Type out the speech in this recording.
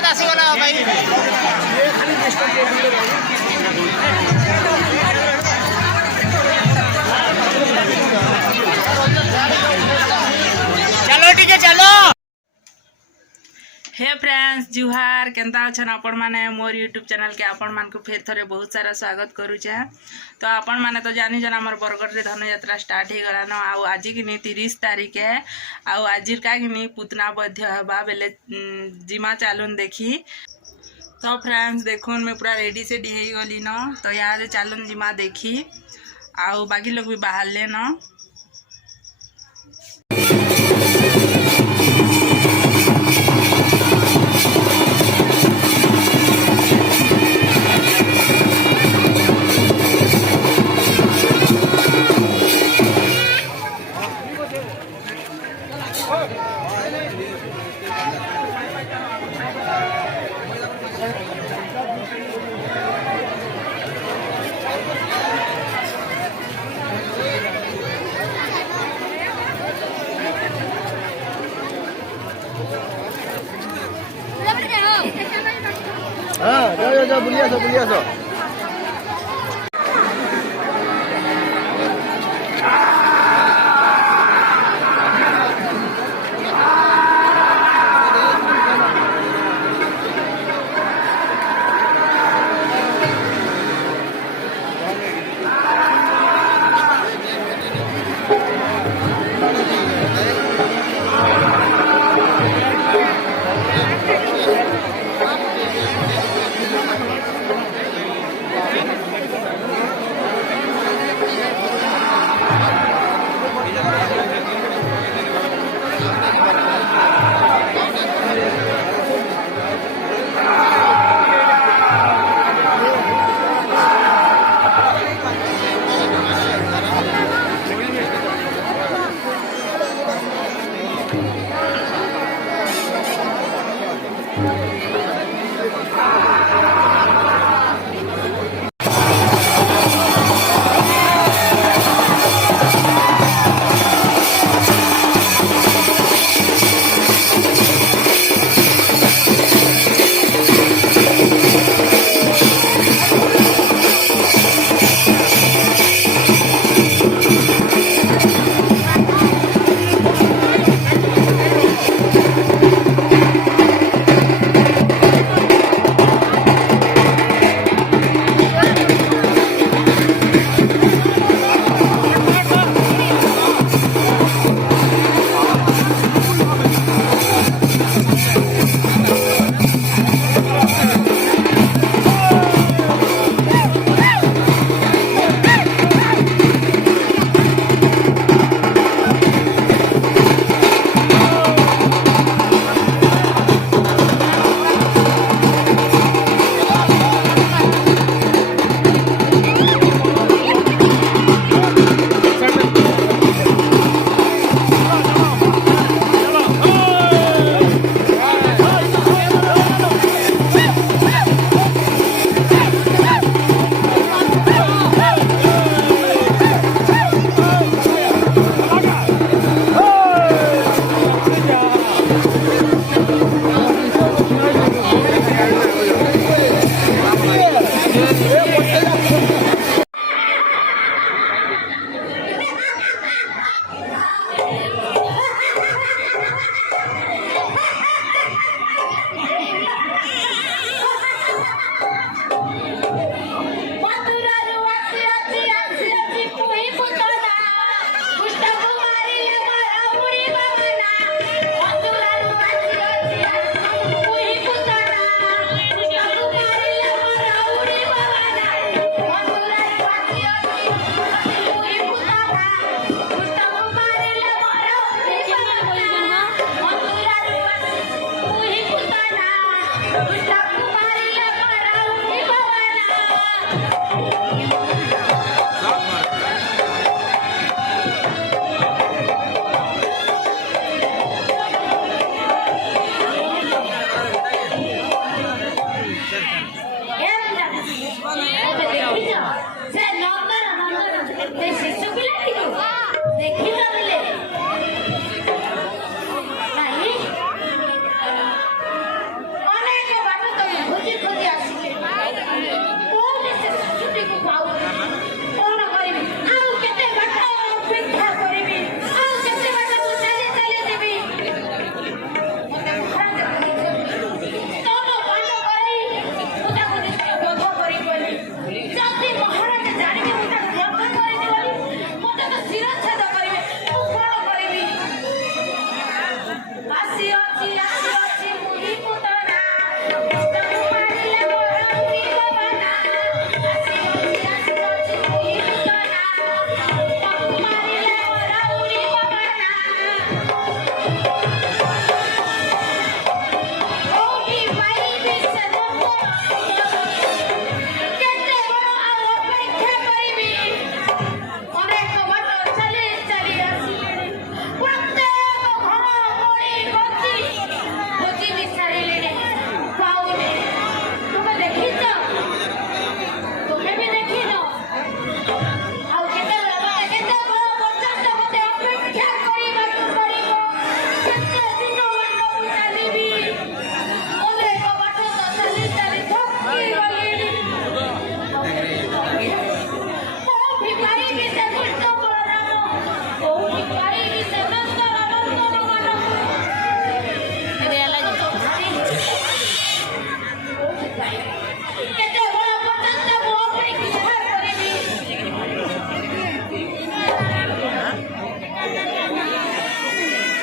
प्रसाद आसीगला भाई चलो ठीक है चलो। हे फ्रेंड्स जुहार केंता अछन आपण माने मोर यूट्यूब चैनल के आपण मान को फेर थरे बहुत सारा स्वागत करूचे। तो आपण माने तो जानी जन हमर बरगढ़ रे धनु यात्रा स्टार्ट हे गला न आउ आज की नी 30 तारीख है आउ आज का की नी पुतना बध्य हबा बेले जिमा चालून देखी। तो फ्रेंड्स देखुन मैं पूरा रेडी से डी हे गली न तो यार चालून जिमा देखी आउ बाकी लोग भी बाहर ले न। हाँ जाओ जाओ बुलिया सो